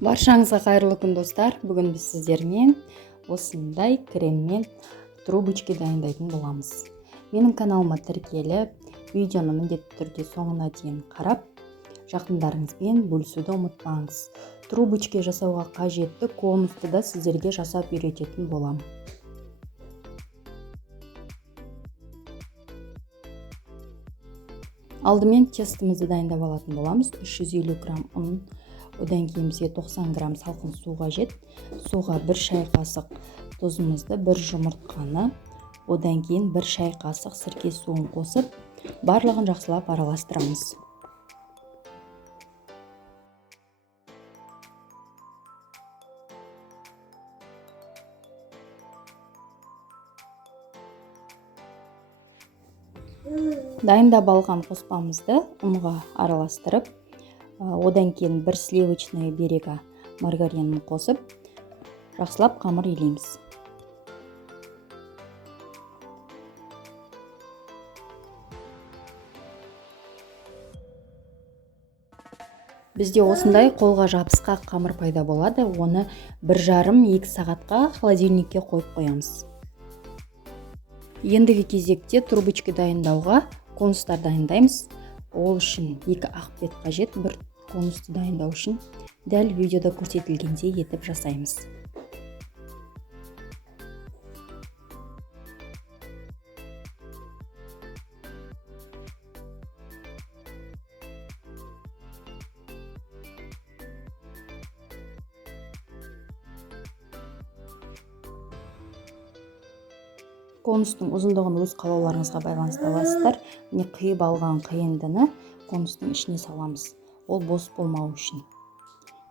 Баршаңызға қайырлы күн достар. Бүгін біз сіздермен осындай креммен трубочки дайындайтын боламыз. Менің каналыма тіркеліп, видеоны міндетті түрде соңына дейін қарап, жақындарыңызбен бөлісуді ұмытпаңыз. Трубочки жасауға қажетті конусты да сіздерге жасап үйрететін боламын. Алдымен тестімізді дайындап алатын боламыз. 350 грамм ұн, одан кейін бізге 90 грамм салқын су қажет. Суға 1 шай қасық тұзымызды, 1 жұмыртқаны, одан кейін 1 шай қасық сірке суын қосып, барлығын жақсылап араластырамыз. Дайындап алған қоспамызды ұнға араластырып, одан кейін 1 сливочный берега маргаринін қосып, жақсылап қамыр илейміз. Бізде осындай қолға жабысқақ қамыр пайда болады. Оны 1,5-2 сағатқа холодильникке қойып қоямыз. Ендігі кезекте трубочки дайындауға конустар дайындаймыз. Ол үшін 2 ақ бет қажет. Бір конусты дайындау үшін дәл видеода көрсетілгендей етіп жасаймыз. Конустың ұзындығын өз қалауларыңызға байланысты аласыздар. Міне қиып алған қиындыны конустың ішіне саламыз. Ол бос болмау үшін.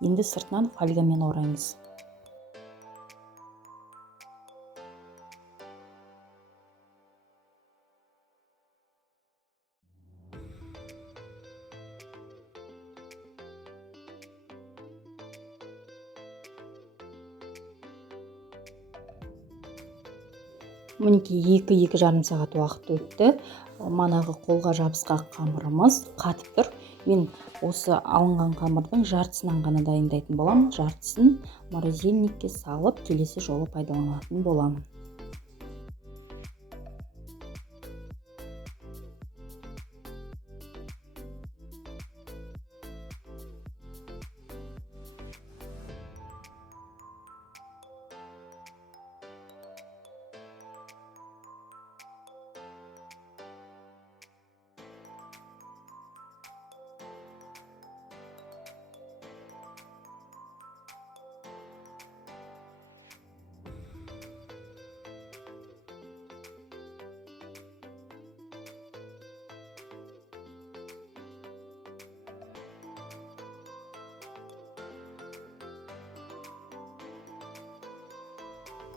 Енді сыртынан фольгамен ораймыз. Мінекей 2-2,5 сағат уақыт өтті. Манағы қолға жабысқақ қамырымыз қатып тұр. Мен осы алынған қамырдың жартысынан ғана дайындайтын боламын. Жартысын морозильникке салып, келесі жолы пайдаланатын боламын.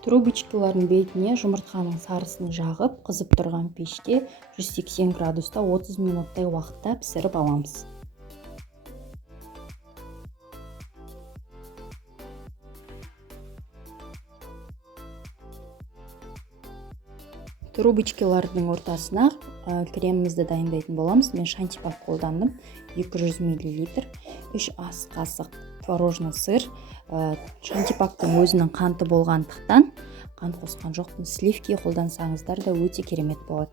Трубочкалардың бетіне жұмыртқаның сарысын жағып, қызып тұрған пеште 180 градуста 30 минуттай уақытта пісіріп аламыз. Трубочкалардың ортасына кремімізді дайындайтын боламыз. Мен шантипак қолдандым. 200 мл, 3 ас қасық творожный сыр. Шантипактың өзінің қанты болғандықтан қант қосқан жоқпын. Сливки қолдансаңыздар да өте керемет болады.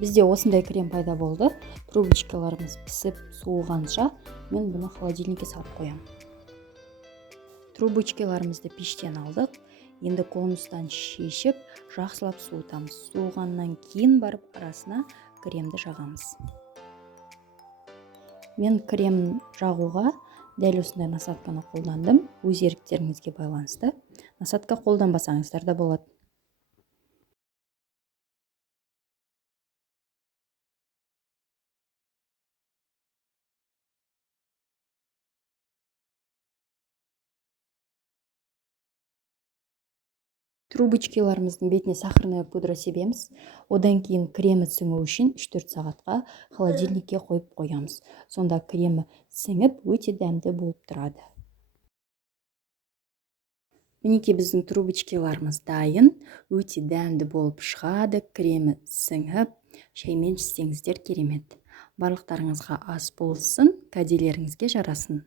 Бізде осындай крем пайда болды. Трубочкаларымыз пісіп суығанша мен бұны холодильникке салып қоямын. Трубочкаларымызды пештен алдық. Енді конустан шешіп, жақсылап суытамыз. Суығаннан кейін барып арасына кремді жағамыз. Мен крем жағуға дәл осындай насадканы қолдандым. Өз еріктеріңізге байланысты. Насадка қолданбасаңыздар да болады. Трубочкаларымыздың бетіне сахарная пудра себеміз. Одан кейін кремі сіңу үшін 3-4 сағатқа холодильникке қойып қоямыз. Сонда кремі сіңіп өте дәмді болып тұрады. Мінекей біздің трубочкаларымыз дайын, өте дәмді болып шығады. Кремі сіңіп, шаймен ішсеңіздер керемет. Барлықтарыңызға ас болсын, кәделеріңізге жарасын.